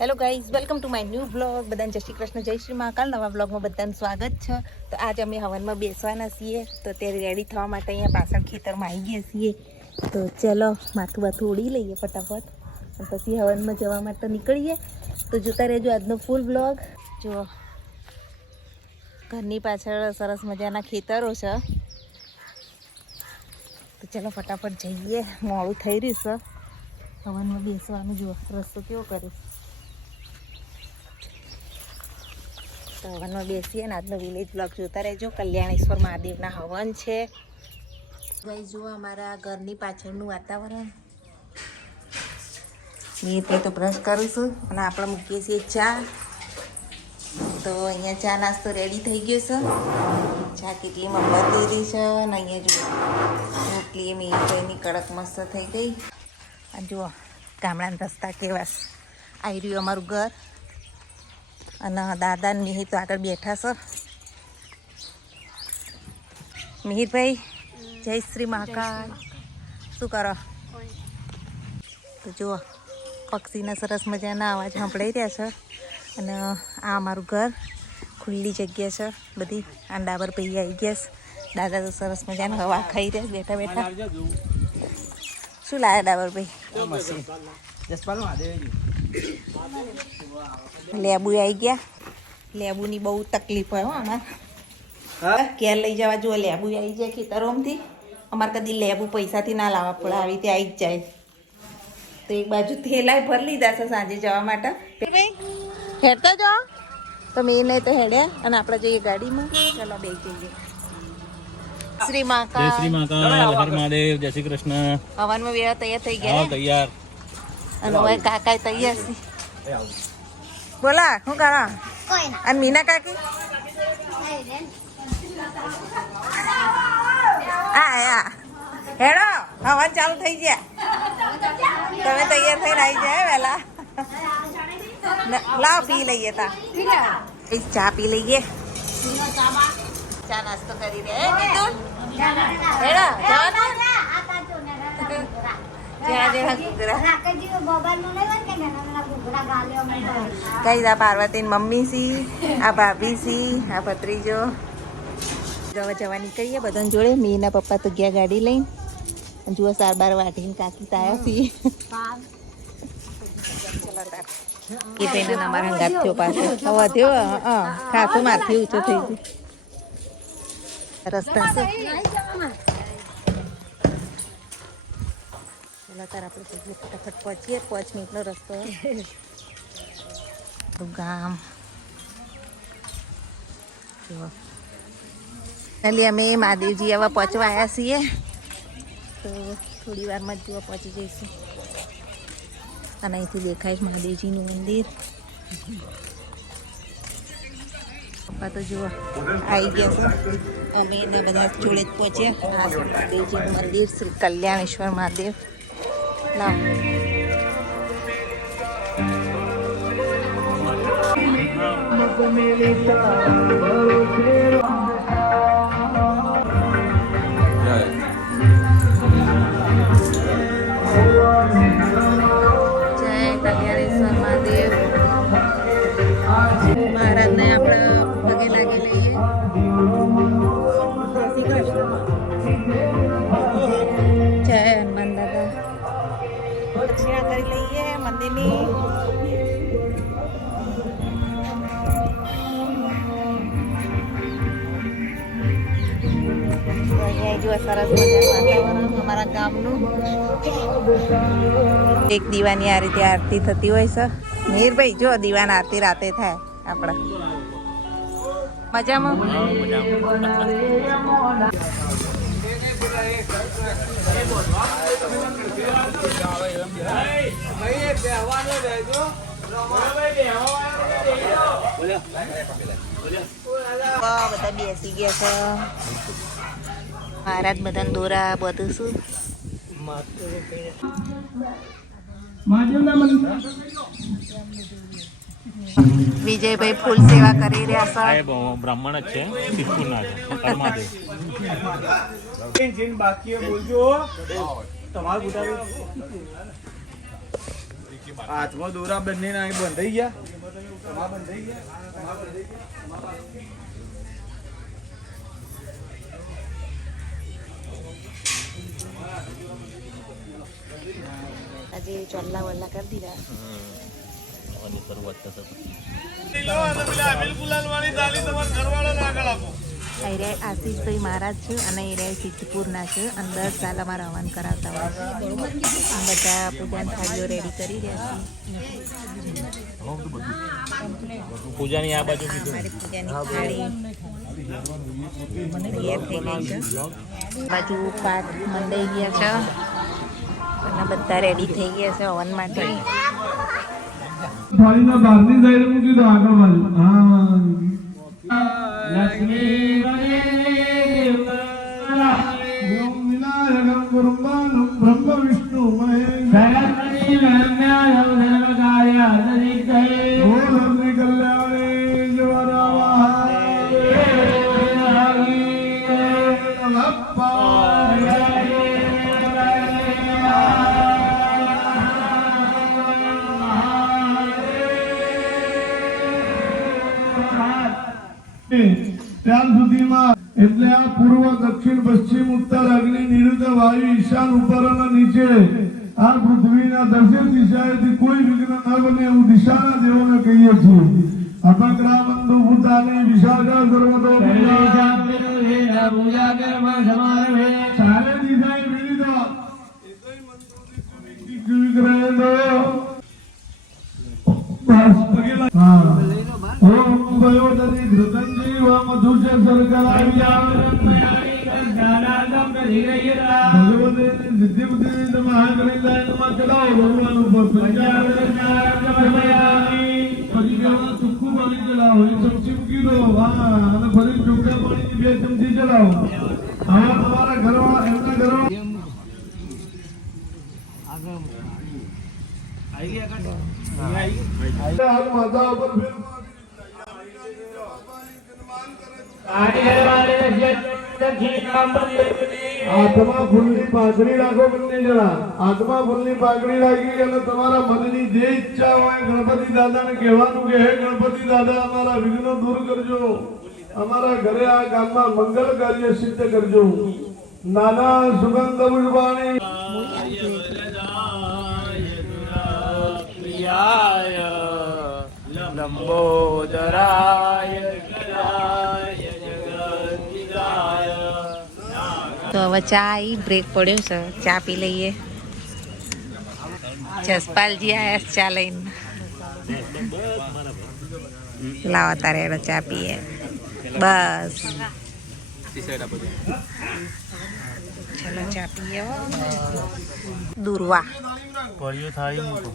Hello guys, welcome to my new blog. બધાને જય શ્રી કૃષ્ણ, જય શ્રી મહાકાલ. નવા બ્લોગમાં બધાનું સ્વાગત છે. તો આજે અમે હવનમાં બેસવાના છીએ, તો ત્યારે રેડી થવા માટે અહીંયા પાછળ ખેતરમાં આવી ગયા છીએ. તો ચલો માથું બાથું ઉડી લઈએ ફટાફટ, પછી હવનમાં જવા માટે નીકળીએ. તો જોતા રહેજો આજનો ફૂલ બ્લોગ. જો ઘરની પાછળ સરસ મજાના ખેતરો છે. તો ચલો ફટાફટ જઈએ, મોડું થઈ રહ્યું છે હવનમાં બેસવાનું. જુઓ રસ્તો કેવો કરે. તો હવનમાં બેસીએ ને આજનો વિલેજ બ્લોગ જોતા રહેજો. કલ્યાણેશ્વર મહાદેવના હવન છે. ભાઈ જુઓ અમારા ઘરની પાછળનું વાતાવરણ. મેં તો બ્રશ કરું છું અને આપણે મૂકીએ છીએ ચા. તો અહીંયા ચા નાસ્તો રેડી થઈ ગયો છે. ચા કેટલીમાં ભરી દીધી છે અને અહીંયા જુઓ રોટલી મેની કડક મસ્ત થઈ ગઈ. અને જુઓ ગામડાના રસ્તા કેવા આવી રહ્યું અમારું ઘર. અને દાદા ને મિહિર તો આગળ બેઠા છે. મિહિરભાઈ જય શ્રી મહાકાલ. શું કરો? તો જુઓ પક્ષીના સરસ મજાના અવાજ સાંભળાઈ રહ્યા છે. અને આ અમારું ઘર, ખુલ્લી જગ્યા છે બધી. આ ડાબર ભાઈ આવી ગયા છે. દાદા તો સરસ મજાના હવા ખાઈ રહ્યા બેઠા બેઠા. શું લાયા ડાબર ભાઈ? લેબુ આવી ગયા. લેબુની બહુ તકલીફ હોય હો અમારે. ઘેર લઈ જવા જુઓ લેબુ આવી જાય ખેતરોમાંથી. અમારે કદી લેબુ પૈસાથી ના લાવવા પડે, આવી રીતે આવી જ જાય. તો એક બાજુ થેલાય ભરી લીધા છે સાંજે જવા માટે. હેડતા જાઓ તો મેં નહીં તો હેડ્યા અને આપણે જઈએ ગાડીમાં. ચલો બે જઈએ. શ્રી મહાકાલ. જય શ્રી મહાકાલ, હર મહાદેવ, જય શ્રી કૃષ્ણ. હવનમાં વેળા તૈયાર થઈ ગયા. તૈયાર. અને હવે કાકા તૈયાર છે. બોલા શું કરો? અને મીના કાકી આ હેડો હવન ચાલુ થઈ ગયા. તમે તૈયાર થઈને આવી જાય વહેલા. લાવ પી લઈએ. તા એક ચા પી લઈએ. ચા નાસ્તો કરી દે. હેડો જવાનું. કઈ આ પાર્વતી મમ્મી સી, આ ભાભી સી, આ ભત્રીજો. દવા જવા નીકળીએ બધાને જોડે. મીના પપ્પા તો ગયા ગાડી લઈને. જુઓ સાર બાર વાટીને કાકી તાયા સી. એ ભાઈને અમારા હંગાત થયો પાછો. હવે થયો ખાસું મારથી ઊંચો થઈ ગયું. રસ્તા છે. તાર આપણે જઈએ ફટાફટ પહોંચીએ. 5 મિનિટનો રસ્તો. ગામ એટલે અમે મહાદેવજી હવે પહોંચવા આવ્યા છીએ. તો થોડી વારમાં જ જોવા પહોંચી જઈશું. અને અહીંથી દેખાય મહાદેવજીનું મંદિર. પપ્પા તો જુઓ આવી ગયા છે. અમે એને બધા જોડે જ પહોંચ્યા. આ છે મહાદેવજીનું મંદિર, શ્રી કલ્યાણેશ્વર મહાદેવ. લાવ મહારાજને આપણે પગે લાગી લઈએ. જય હનુમાન દાદા. દક્ષિણા કરી લઈએ મંદિરની. અહીંયા જો સરસ મજાનું વાતાવરણ અમારા ગામનું. એક દીવાની આ રીતે આરતી થતી હોય છે. મીરભાઈ જો દીવાન આરતી રાતે થાય આપણા. મજામાં. બધા બેસી ગયા છે. મહારાજ બધાને દોરા બધું શું વિજયભાઈ ફૂલ સેવા કરી રહ્યા છે. બ્રાહ્મણ જ છે, સિદ્ધપુરના છે. બાકી બોલજો તમારું હાથમાં દોરા બંને ના બંધાઈ ગયા. આજે ચોલ્લા વલ્લા કરી દીધા. આવવાની શરૂઆત થશે. અહીંયા આશીષભાઈ મહારાજ છે અને એ સિદ્ધપુરના છે. અંદર સાલ અમારા હવન કરાવતા હોય છે. બધા પૂજાની થાળીઓ રેડી કરી રહ્યા છે. પૂજાની આ બાજુ કીધું. અમારી પૂજાની થાળી તૈયાર થઈ ગઈ છે. બાજુ પાઠ મંડાઈ ગયા છે અને બધા રેડી થઈ ગયા છે હવન માટે. થાળીના બહારની સાઈડ મૂકી દો આગળ બાજુ. હા લક્ષ્મી ઓમ વિનાયકમ ગુરુમ્બાનમ બ્રહ્મ વિષ્ણુ મહેશ સરસ્વતી નમ્યાયમ સર્વકાર્ય સિદ્ધયે બોલ હરિ કલ્યાણે જવરાવાહે ત્યાર સુધીમાં એટલે આ પૂર્વ દક્ષિણ પશ્ચિમ ઉત્તર અગ્નિ નિરુદ્ધ વાયુ ઈશાન ઉપર અને નીચે આ પૃથ્વીના દક્ષિણ દિશાએથી કોઈ વિઘ્ન ન બને એવું દિશાના દેવોને કહીએ છીએ. અપક્રામંદુ ભૂતાની વિશાખા સર્વતો પૂજા કર્મ સમારંભે ચાલે દિશાએ વિવિધ વિગ્રહ ઓમ ભયોદની ધૃતંજી વ મધુચ સરકરાવ્યામયાની કન્યાનાદમ પરિગ્રહ્યતા ભગવતે સિદ્ધિ બુદ્ધિ નમઃ ગણિતાય નમઃ ચલાઓ ભગવાન ઉપર પ્રજાપતિયાની પરિગ્રહના સુખું પાણી ચલાવો એ ચમચી મૂકી દો અને ફરી ચોખ્ખા પાણીની 2 ચમચી ચલાવો. આવા તમારા ઘરમાં એમના ઘરમાં હાલ માતા ઉપર હાથમાં ફૂલની પાઘડી રાખો બંને જણા. હાથમાં ફૂલની પાઘડી રાખી અને તમારા મનની જે ઈચ્છા હોય ગણપતિ દાદાને કહેવાનું કે હે ગણપતિ દાદા અમારા વિઘ્નો દૂર કરજો, અમારા ઘરે આ ગામમાં મંગલ કાર્ય સિદ્ધ કરજો. નાના સુગંધ પુષ્પાણી લંબોદરાય તો હવે ચા આવી બ્રેક પડ્યો છે. ચા પી લઈએ. જસપાલજી આયા છે ચા લઈને. લાવો તારે એનો ચા પીએ. બસ ચલો ચા પીએ. દુર્વા પડ્યો થાળી મૂકો.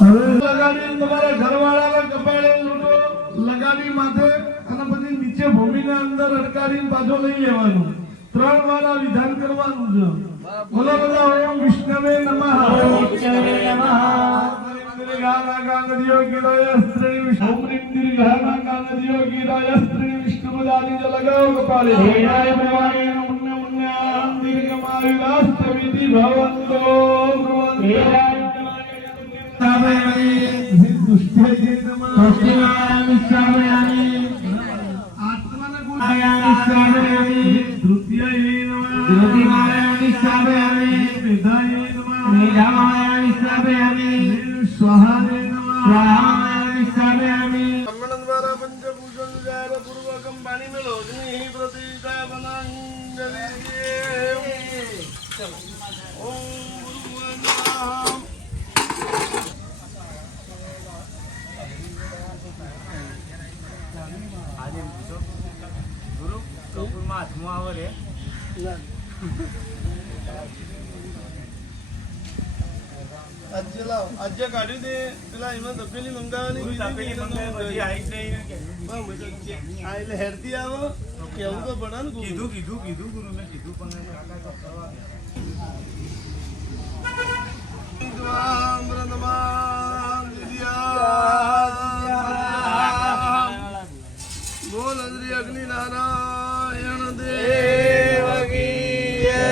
હવે લગાવી તમારા ઘરવાળાના કપાળે લૂંટો લગાવી માથે અને પછી નીચે ભૂમિના અંદર અટકાવીને પાછો લઈ લેવાનું. 3 વાર આ વિધાન કરવાનું છે. બોલો બધા ઓમ વિષ્ણવે નમઃ. ઓમ વિષ્ણવે નમઃ. દીર્ઘાના કાંગદિયો ગિરાય સ્ત્રી વિષ્ણુ દીર્ઘાના કાંગદિયો ગિરાય સ્ત્રી વિષ્ણુ બધાની જ લગાવો કપાળે. હેરાય પ્રવાણે મુન્ને મુન્ને આમ દીર્ઘમાયુરાસ્ત વિધિ ભવંતો હેરાય દુષ્ટે નમઃ. દુષ્ટિમાયામિ શ્રાવયામિ આત્મના ગુણાયામિ શ્રાવયામિ ધૃત્યૈ નમઃ. ધૃતિમાયામિ શ્રાવયામિ મેધાય નમઃ. મેધામાયામિ શ્રાવયામિ સ્વાહાય નમઃ. સ્વાહાયામિ શ્રાવયામિ. બ્રહ્મણ દ્વારા પંચભૂષણ જાર પૂર્વકમ પાણી મેલો અગ્નિ પ્રતિષ્ઠા બનાંજલિ. ઓમ ગુરુવંદના હાથમાં આવે રે આજે કાઢી દે પેલા એમાં તપેલી મંગાવવાની એટલે હેરતી આવો કેવું તો પડે ને. કીધું ગુરુ મેં કીધું પણ બોલ શ્રી અગ્નિ નારાયણ દેવ કી જય.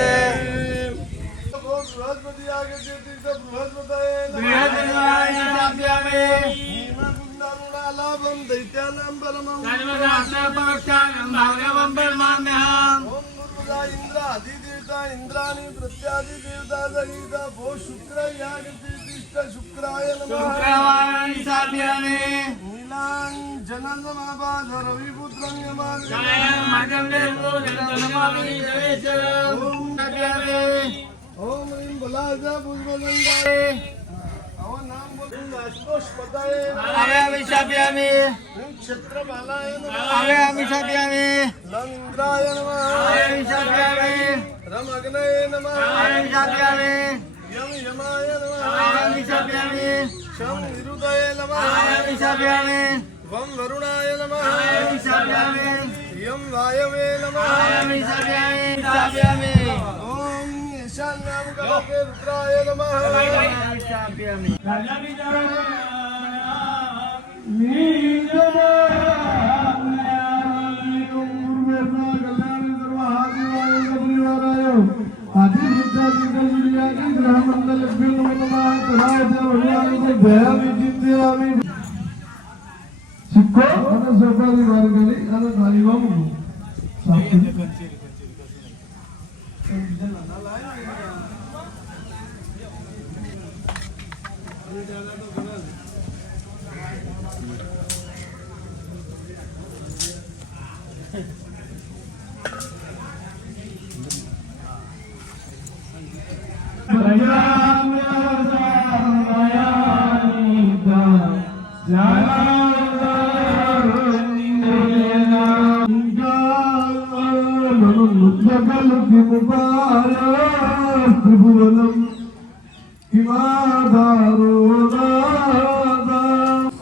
इंद्राणी प्रत्यादि देवता सहित भो शुक्र याग शुक्राय नीलांजन समापाद रविपुत्र ओम ह्रीं बलाजा पुष्पगंधाय अवन नाम बोल आशुतोष पताये क्षत्रपालाय लम इंद्राय नमः रम अग्नये नमः यम यमाय नमः शम विरुदये नमः वम वरुणाय नमः यम वायवे नमः ओम ईशान्याम कलके रुद्राय नमः सिक्को અને સોપારી વાર કરી અને ખાલી વામું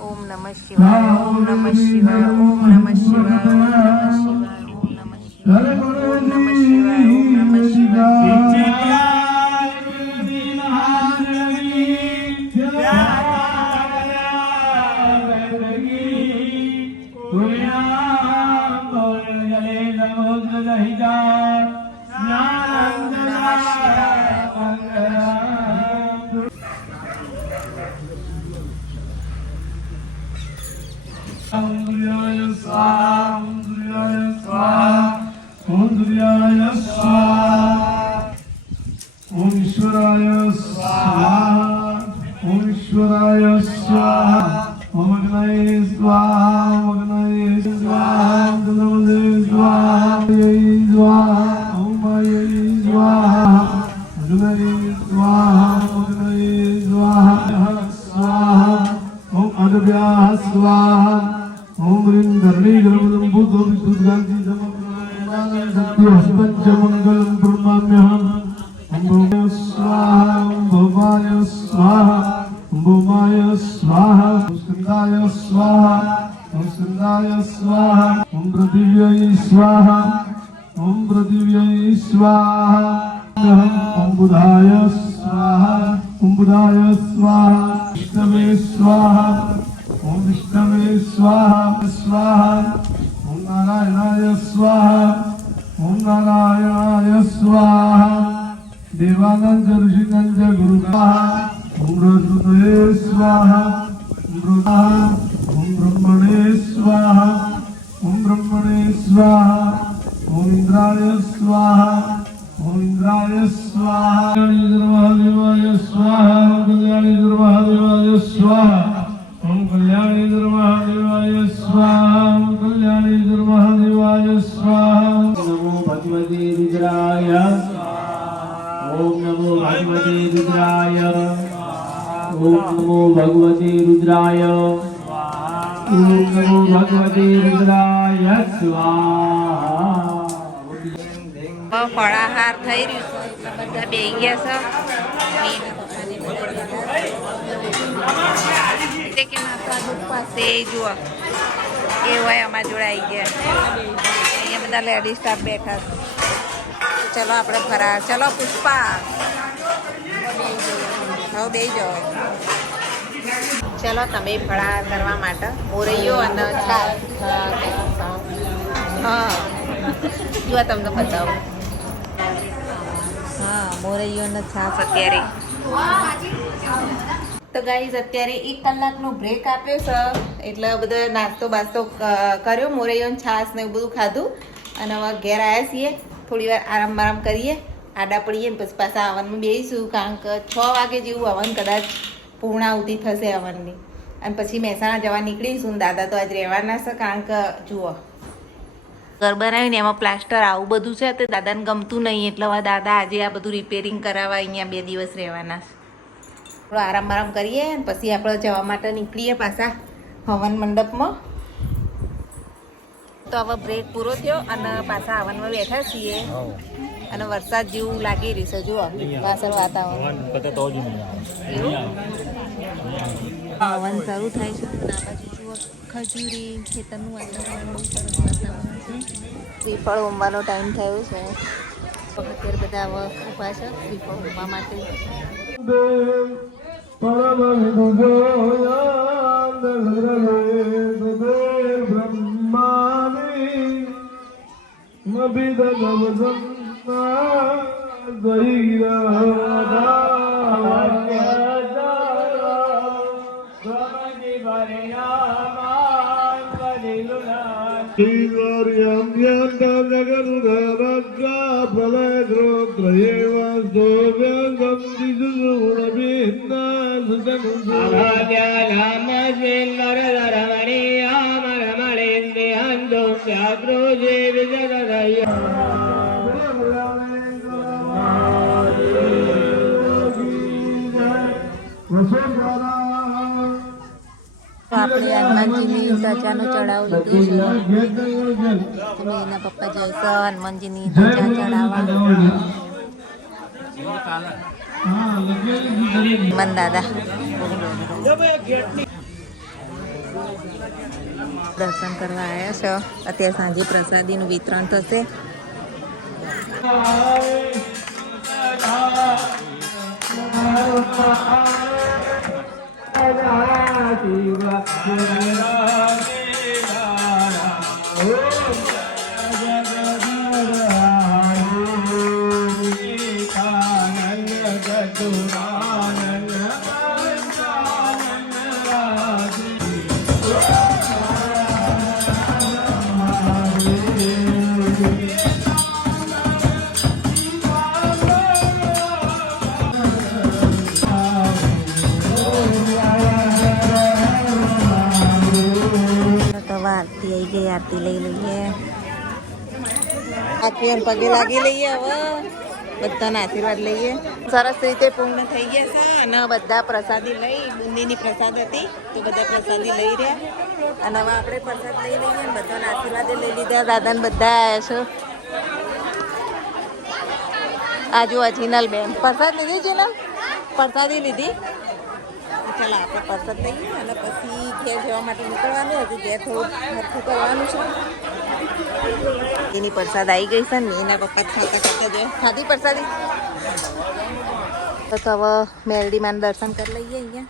ओम नमः शिवाय ओम नमः शिवाय ओम नमः शिवाय ओम नमः शिवाय ओम नमः शिवाय ओम नमः शिवाय ओम नमः शिवाय ओम ईश्वराय स्वाहा ओम ईश्वराय स्वाहा ओम अग्नये स्वाहा ओम अग्नये स्वाहा ओम नमोदे स्वाहा यई स्वाहा ओम यई स्वाहा अग्नये स्वाहा अग्नये स्वाहा स्वाहा ओम अद्भ्याः स्वाहा ओम ह्रीं धरणी गर्भं भूतो विद्युद्गान्ति समग्रं सत्यहस्तञ्च मङ्गलं ब्रह्माम्यहम् ओम स्वाहा ओम भवाय स्वाहा ओम भवाय स्वाहा ओम स्कंदाय स्वाहा ओम स्कंदाय स्वाहा ओम पृथिव्यै स्वाहा ओम पृथिव्यै स्वाहा ओम बुधाय स्वाहा ओम बुधाय स्वाहा विष्णवे स्वाहा ओम विष्णवे स्वाहा स्वाहा ओम नारायणाय स्वाहा ओम नारायणाय स्वाहा देवानंद ऋषिनंद गुरुः ओम ऋषुदये स्वाहा ओम ब्रह्मणे स्वाहा ओम ब्रह्मणे स्वाहा ओम इंद्राय स्वाहा ओम इंद्राय स्वाहा कल्याणी स्वाहा कल्याणी महादेवाय स्वाहा ओम कल्याणी महादेवाय स्वाहा ओम कल्याणी महादेवाय स्वाहा नमो भगवते रुद्राय ओम नमो भगवते रुद्राय ओम नमो भगवते रुद्राय ओम नमो भगवते रुद्राय स्वाहा ફળાહાર થઈ રહ્યું છે એટલે બધા બેસી ગયા છે કે માથા દુઃખ પાસે જુઓ એ હોય અમારા જોડે આવી ગયા અહીંયા બધા લેડીઝ સ્ટાફ બેઠા છે ચલો આપણે ફરાર ચલો પુષ્પા હવે બે જાઓ ચલો તમે ફળાર કરવા માટે મોરૈયો અને છાશ હા જુઓ તમને બતાવો હા મોરૈયો અને છાશ અત્યારે તો તો ગાઈઝ અત્યારે 1 કલાકનો બ્રેક આપ્યો છે એટલે બધો નાસ્તો બાસ્તો કર્યો, મોરૈયો છાશ ને એવું બધું ખાધું અને હવે ઘેર આવ્યા છીએ. થોડી વાર આરામ કરીએ, આડા પડીએ ને પછી પાછા હવનમાં બેસીશું, કારણ કે 6 વાગે જેવું હવન કદાચ પૂર્ણાહુતિ થશે હવનની. અને પછી મહેસાણા જવા નીકળીશું. દાદા તો આજ રહેવાના છે, કારણ કે જુઓ ઘર બનાવ્યું ને એમાં પ્લાસ્ટર આવું બધું છે તો દાદાને ગમતું નહીં, એટલે હવે દાદા આજે આ બધું રિપેરિંગ કરાવવા અહીંયા 2 દિવસ રહેવાના છે. થોડો આરામ કરીએ અને પછી આપણે જવા માટે નીકળીએ પાછા હવન મંડપમાં. તો હવે બ્રેક પૂરો થયો અને પાછા હવનમાં બેઠા છીએ અને વરસાદ જેવું લાગી રહ્યું છે. જુઓ પાછળ વાતાવરણ એવું હવન શરૂ થાય છે. આ બાજુ જુઓ ખજૂરી, ખેતરનું વાતાવરણ, બહુ સરસ વાતાવરણ છે. શ્રીફળ ઉમવાનો ટાઈમ થયો છે. અત્યારે બધા હવે ઊભા છે શ્રીફળ ઉમવા માટે. પરમ બ્રહ્માની મબિદ આપણે હનુમાનજીની ધજાનો ચડાવ લીધો છે. તમે એના પપ્પા જઈશ હનુમાનજીની ધજા ચડાવવા. મન દાદા દર્શન કરવા આવ્યા છો. અત્યારે સાંજે પ્રસાદીનું વિતરણ થશે. આરતી આવી ગઈ, આરતી લઈ લઈએ. આખી પગે લાગી લઈએ. હવે બધાના આશીર્વાદ લઈએ. સરસ રીતે પૂર્ણ થઈ ગયા છે અને બધા પ્રસાદી લઈ, બુંદીની પ્રસાદ હતી તો બધા પ્રસાદી લઈ રહ્યા અને હવે આપણે પ્રસાદ લઈ લઈએ. બધાના આશીર્વાદ લઈ લીધા. દાદાને બધા આવ્યા છો. આજુ અજીનલ બેન પ્રસાદ લીધી છે ને, પ્રસાદી લીધી. ચાલો આપણે પ્રસાદ લઈએ અને પછી ઘેર જવા માટે નીકળવાનું. હજુ ઘેર થોડું નક્કી કરવાનું છે. એની પ્રસાદ આવી ગઈ છે ને એના પપ્પા ખાતા જોઈએ. ખાધી પ્રસાદી તો હવે મેરડીમાં દર્શન કરી લઈએ. અહીંયા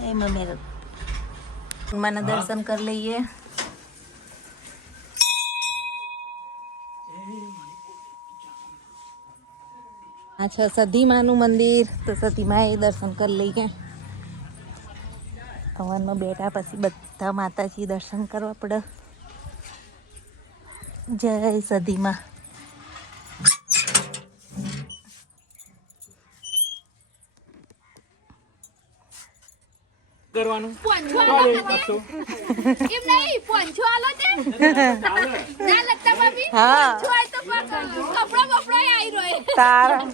જય મેરડીમાં દર્શન કરી લઈએ. આ છે સધીમાનું મંદિર, તો સધીમાં એ દર્શન કરી લઈએ. હવનમાં બેઠા પછી બધા માતાજી દર્શન કરવા પડે. જય સધીમાં. કરવાનું તારા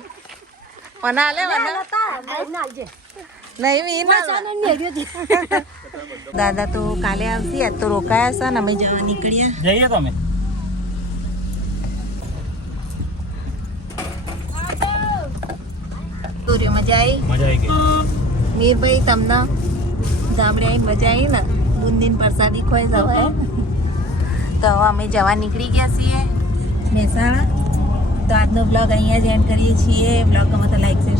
વના લે વના નહીં. દાદા તો કાલે આવશે, આજ તો રોકાયા છે ને અમે જવા નીકળ્યા. જઈએ તમે. મજા આવી ગઈ. મીરભાઈ તમને ગામડે આવી મજા આવી ને? બુંદીની પ્રસાદી ખોઈ જવાય. તો હવે અમે જવા નીકળી ગયા છીએ મહેસાણા. તો આજનો બ્લોગ અહીંયા જ એન્ડ કરીએ છીએ. બ્લોગ ગમે તો લાઈક, શેર,